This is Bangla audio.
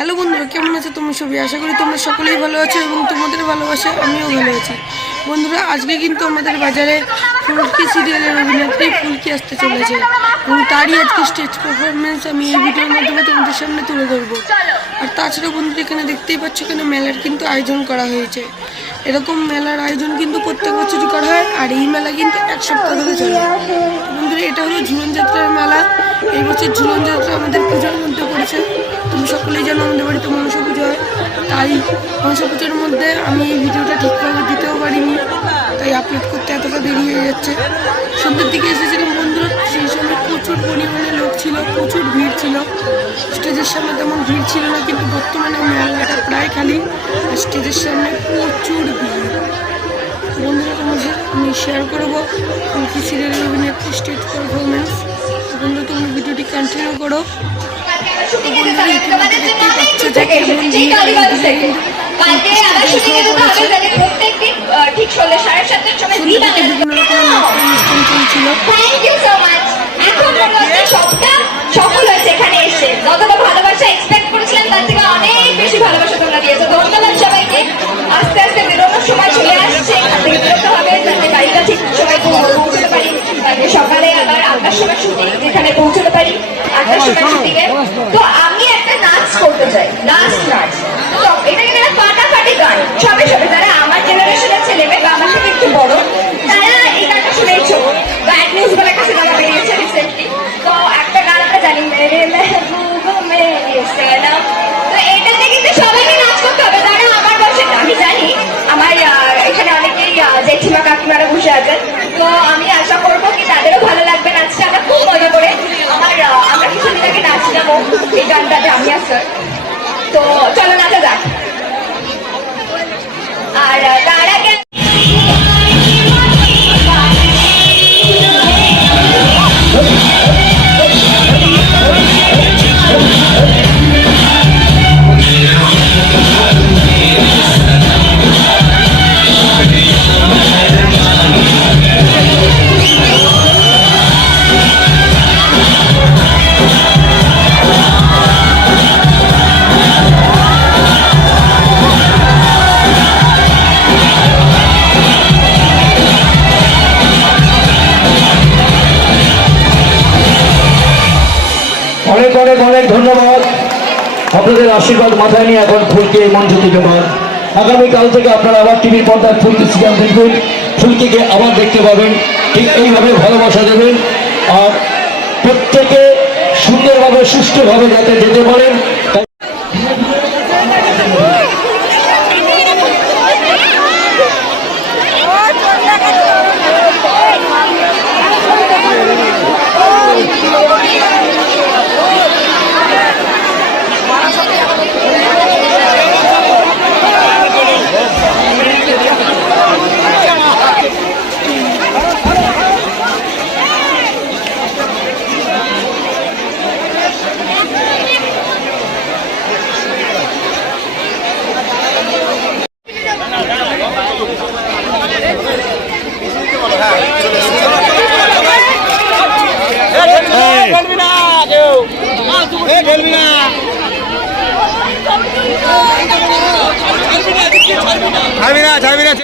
হ্যালো বন্ধুরা কেমন আছো তোমরা সবাই? আশা করি তোমরা সকলেই ভালো আছো এবং তোমাদের ভালোবাসা আমিও ভালো আছি। বন্ধুরা আজকে কিন্তু আমাদের বাজারে ফুলকি সিরিয়ালের অভিনেত্রী ফুলকি আসতে চলেছে এবং তারই আজকে স্টেজ পারফরমেন্স আমি এই ভিডিওর মাধ্যমে তোমাদের সামনে তুলে ধরবো। আর তাছাড়া বন্ধুরা এখানে দেখতেই পাচ্ছ এখানে মেলার কিন্তু আয়োজন করা হয়েছে। এরকম মেলার আয়োজন কিন্তু প্রত্যেক বছরই করা হয় আর এই মেলা কিন্তু এক সপ্তাহ ধরে চলে। বন্ধুরা এটা হলো ঝুলন যাত্রার মেলা। এই বছর ঝুলন যাত্রা আমাদের পূজার তাই মনসা মধ্যে আমি এই ভিডিওটা ঠিকভাবে দিতেও পারিনি। তাই আপলোড করতে এতটা দেরি হয়ে যাচ্ছে। সন্ধ্যের দিকে এসেছিলাম বন্ধুরা, সেই সময় প্রচুর পরিমাণে লোক ছিল, প্রচুর ভিড় ছিল। স্টেজের সামনে তেমন ভিড় ছিল না, কিন্তু বর্তমানে মেলাটা প্রায় খালি, আর স্টেজের সামনে প্রচুর ভিড়। বন্ধুরা, তোমাদের আমি শেয়ার করব ফুলকি সিরিয়ালের অভিনেত্রী স্টেজ পারফরমেন্স বন্ধুরা, তোমরা ভিডিওটি কন্টিনিউ করো। তো বন্ধুরা ইতিমধ্যে দেখতেই পাচ্ছ যে কেমন ভিড় এই ভিড়ে কিন্তু কালকে আবার শুটিং এ যেতে হবে শুটিং পৌঁছতে পারি? আটটার সময় শুটিং তো আমি একটা নাচ করতে চাই। নাচ নাচ। তো এটা কিন্তু ফাটাফাটি গান। I bet অনেক অনেক ধন্যবাদ। আপনাদের আশীর্বাদ মাথায় নিয়ে এখন ফুলকে এই মঞ্চ থেকে পান আগামীকাল থেকে আপনারা আবার টিভির পর্দায় ফুলকে সিরিয়াল দেখবেন, ফুলকিকে আবার দেখতে পাবেন। ঠিক এইভাবে ভালোবাসা দেবেন। আর প্রত্যেকে সুন্দরভাবে, সুষ্ঠুভাবে যাতে যেতে পারেন তাই ছাড়বি না ছাড়বি না।